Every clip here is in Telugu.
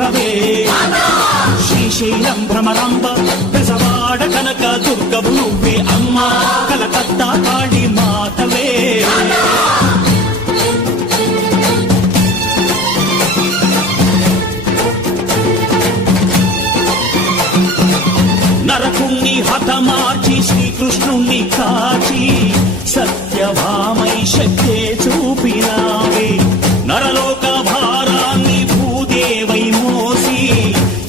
వెలుగుతున్నవే. శ్రీశైలం భ్రమరాంబ పెసవాడ కనక దుర్గవు నువ్వే అమ్మా, కలకత్తా కాళీ మాతవే. నరకుణ్ణి హతమార్చి శ్రీకృష్ణుణ్ణి కాచి సత్యభామై శక్తే చూపినావే. నరలోక భారాన్ని భూదేవై మోసి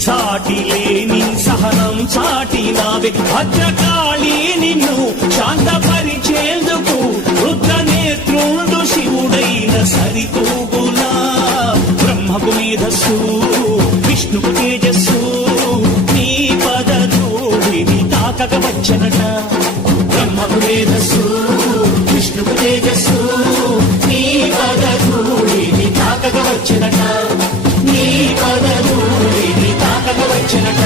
సాటి లేని సహనం చాటినావే. భద్రకాళి నిన్ను శాంతపరిచేందుకు రుద్ర నేత్రుండు శివుడైన సరితూగునా. బ్రహ్మకు మేధస్సు విష్ణుకు తేజస్సు నీ పదధూళిని తాకక వచ్చనట. బ్రహ్మకు మేధస్సు విష్ణుకు తేజస్సు నీ పదధూళిని తాకక వచ్చనట. నీ పదధూళిని తాకక వచ్చనట.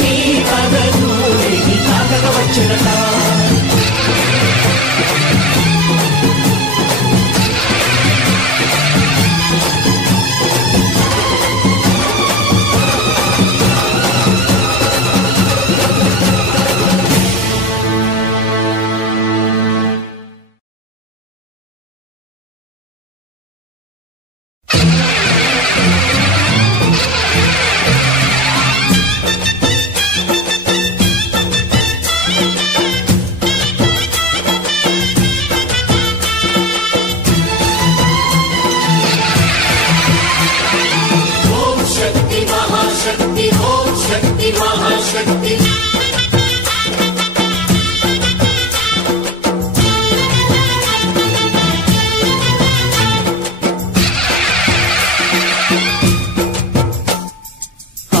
నీ పదధూళిని తాకక వచ్చనట.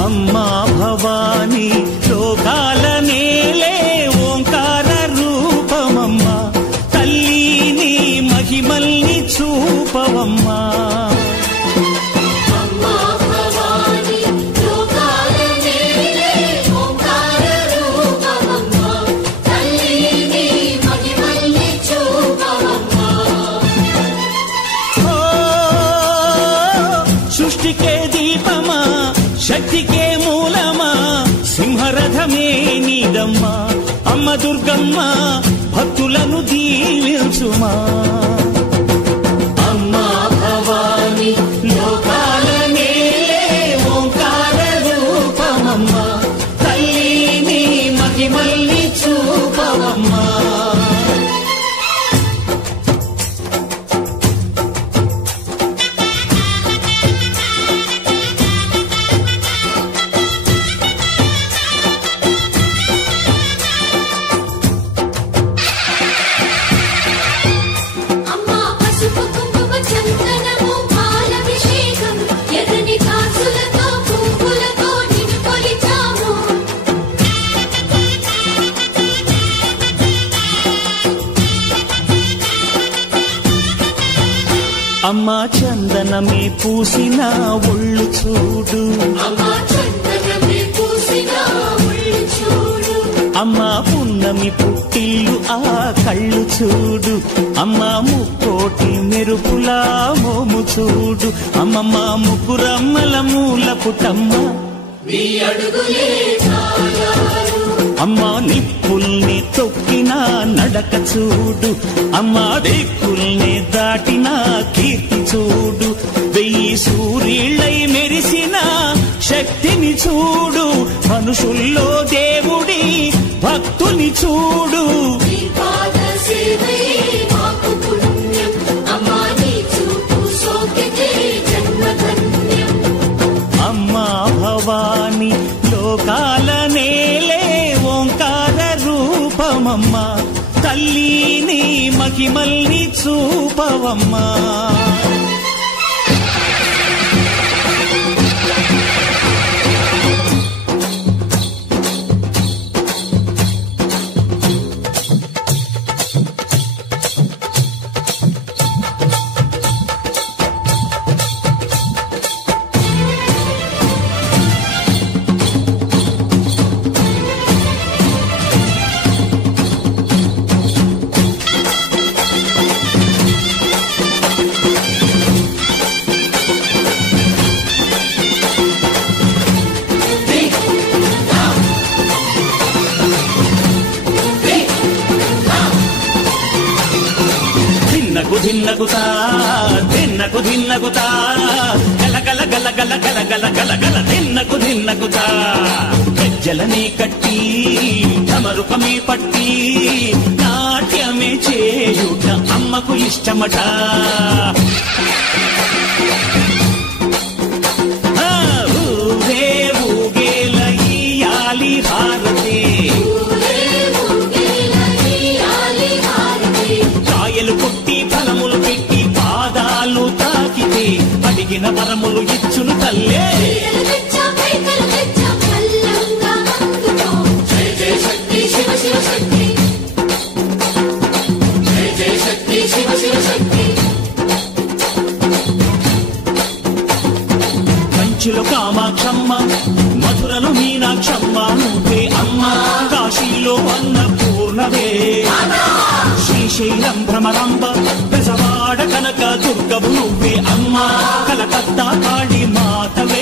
అమ్మా భవాని లోకాల నేలే ఓంకార రూపమమ్మా, తల్లిని మహిమల్ని చూపవమ్మా. సృష్టికే దీపమా శక్తికే మూలమా సింహరథమే నీదమ్మా. అమ్మ దుర్గమ్మ భక్తులను దీవించుమా. అమ్మా భవాని లోకాల నేలే ఓంకార రూపమమ్మా, తల్లిని మహిమల్ని చూపవమ్మా. అమ్మా చందనమే పూసిన ఒళ్ళు చూడు. అమ్మా పున్నమి పుట్టిల్లు ఆ కళ్ళు చూడు. అమ్మా ముక్కోటి మెరుపులా మోము చూడు. అమ్మమ్మ ముగ్గురమ్మల మూల పుటమ్మ అమ్మా నిప్పుల్ని తొక్కిన నడక చూడు. అమ్మా దిక్కుల్ని దాటిన కీర్తి చూడు. 1000 సూర్యుళ్ళై మెరిసిన శక్తిని చూడు. మనుషుల్లో దేవుడి భక్తుని చూడు. అమ్మా భవాని లోకాల నేలే ఓంకార రూపమమ్మా, తల్లిని మహిమల్ని చూపవమ్మా. దిన్నగుతా దిన్నకు దిన్నగుతా గల గల గల గల గల గల గల గల దిన్నకు దిన్నగుతా గజ్జలనే కట్టి తమరుకమే పట్టి నాట్యమే చేయుట అమ్మకు ఇష్టమట ఊరే ఊగేల ఇయ్యాలి హారతి కాయలు కొట్టి ఫలములు పెట్టి పాదాలు తాకితే అడిగిన వరములు ఇచ్చును తల్లే కంచిలో కామాక్షమ్మ మధురలో మీనాక్షమ్మ నువ్వే అమ్మ కాశీలో అన్నపూర్ణవే శ్రీశైలం భ్రమరాంబ బెజవాడ కనక దుర్గవు నువ్వే అమ్మ కలకత్తా కాళీ మాతవే